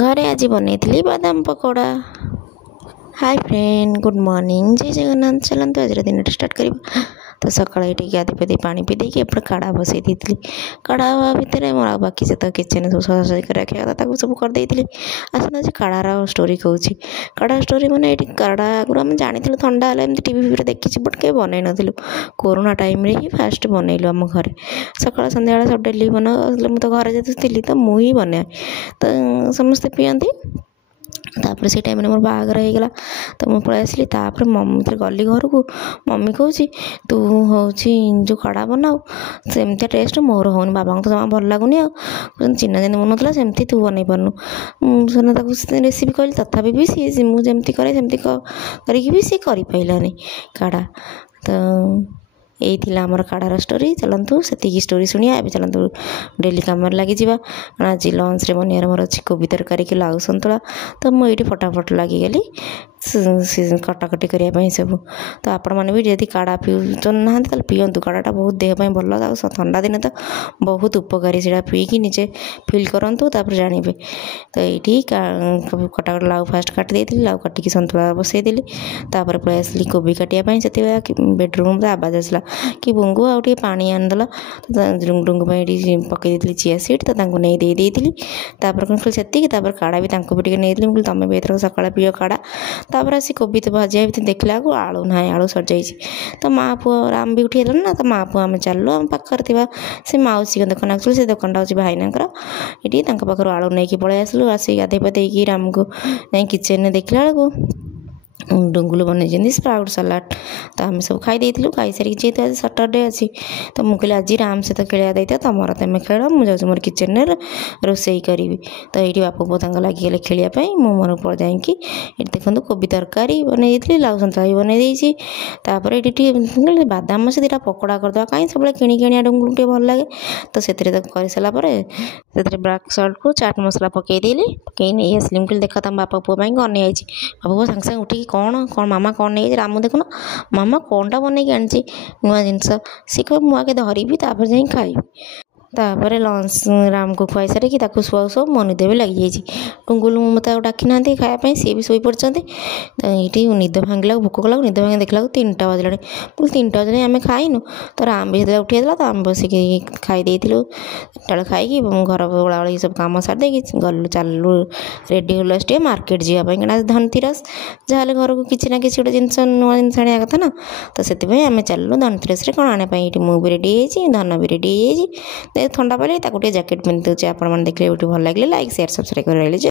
घरे आज बनई बादाम pakora. Hi friend, good morning, जय जगन्नाथ। चलते आज दिन स्टार्ट करवा। तो सकाଳେ ये गाधी पाधी पानी पी देकी एपटे काढ़ा बसई दी। काढ़ा हवा भितर मोर बाकी से तो किचन सब सजासजी कर रखा था सब करदे। आसना काढ़ार स्टोरी कहूँ। काढ़ा स्टोरी मैंने ये काढ़ा आगुरी आम जानी थंडा टीवी फीवी देखी बट के बनई नु। कोरोना टाइम रे ही फास्ट बनइलु आम घर। सकाळ संध्या सब डेली बना मुझे तो घर जेहतु थी तो मुझे बनाए तो समस्ते पियंती। तापर से टाइम मोर बाहागर होगा तो मुझे पलि आसली। तापर मम्मी गली घर को मम्मी कहूँ तू हूँ जो काढ़ा बनाऊ सेमती टेस्ट मोर होनी। बाबा को तो जमा भल लगुनि चिन्ना जमी बनूला सेमती तू बनई पारनु। मुझे रेसिपी कहली तथापि भी सी मुझे करे सेमती करी सी कर पारानी काढ़ा। तो यही थिला आमर काढ़ार स्टोरी। चलतु से स्टोरी शुणिया। ए चलतु डेली कम लगी जा। आज लंच रे बनियार मोर अच्छी कोबी तरकारी कि लाउ सन्तुला। तो मुझे फटाफट लगिगली कटाकटी करने सब। तो आपण मैंने भी जब काढ़ा पीऊ ना तो पीयंतु। काढ़ाटा बहुत देहपाई भल ठंडा दिन तो बहुत उपकारी से पीकी निजे फिल करूँ तापर जानवे। तो ये कटाकट लाउ फास्ट काटी देती लाउ काटिकी सन्तुला बसईदेली। तापर पलि आसली कोबी काटापी से बेडरूम आवाज आसला कि बुंगू आउ टे पानी आनदेला। डुंगु पकई देती चिया सीड तो नहीं देती। तापर कौन खाली से काढ़ा भी भी नहीं तुम भी एथर सका पीओ काढ़ा। तापर आसी कोबी तो भाजिया भी देखला को आलू ना आलू सर जाइए। तो माँ पुआ आम भी उठे ना तो माँ पुआ आम चलू आम पाखे से माउसी दुकान आसलु। से दुकान हूँ भाईना ये पाखर आलू नहीं पलि आसलु। आसिक गाधे पाधे राम को जा किचेन देखला बेलू डुंगुल बनई स्प्राउट सलाड। तो आम सब खाई खाई सारी जेहतु आज सटरडे अच्छी तो मुझे आज राम सहित खेला देता तुम तुम खेल मुझे मोर किचेन रोसे करी। तो ये बापू पुओ लगे खेलने मोर पड़ जाकि देखो कोबी तरकारी बनई लाउ सन्तुला भी बनई। तापर ये बादाम से दुटा पकोड़ा करदे कहीं सब किणी डुंगुल टे भल लगे। तो से कर सारापर ब्लैक सल्ट को चाट मसला पकईदेली पकई नहीं आसली। मुझे देखा तुम बापा पुओ अनै आई। बापू सागे सागे उठिक कौन कौन मामा कौन नहीं रामू देखुन मामा कौनटा बनई आनी नुआ जिनस सी कह मुझे आगे धरबी तापर जा खाई। तापर लंच राम को खुआई सारे शुआ सब मन निद भी लगी जाइए। टुंगुल मत डाकी ना खायापी सी भी शोई पड़ते। तो ये निद भांगला भोक कला निद भांग देखला 3टा बजला। बोल 3टा बजे आम खाइनु। तो राम भी उठी तो आम बसिक खाई तले खाई घर ओला सब कम सारी गलु चलू रेडी हल टे मार्केट जावाई कहीं धनतेरस जहाँ घर को किसी ना किसी गोटे जिन नुआ जिन आने कथा ना। तो से आम चलू धनतेरस कौन आने मुझे भी रेडी धन भी रेडी थंडा पाले जैकेट पिंधि दूसरे। आप देखिए भल लगे लाइक शेयर सब्सक्राइब कर।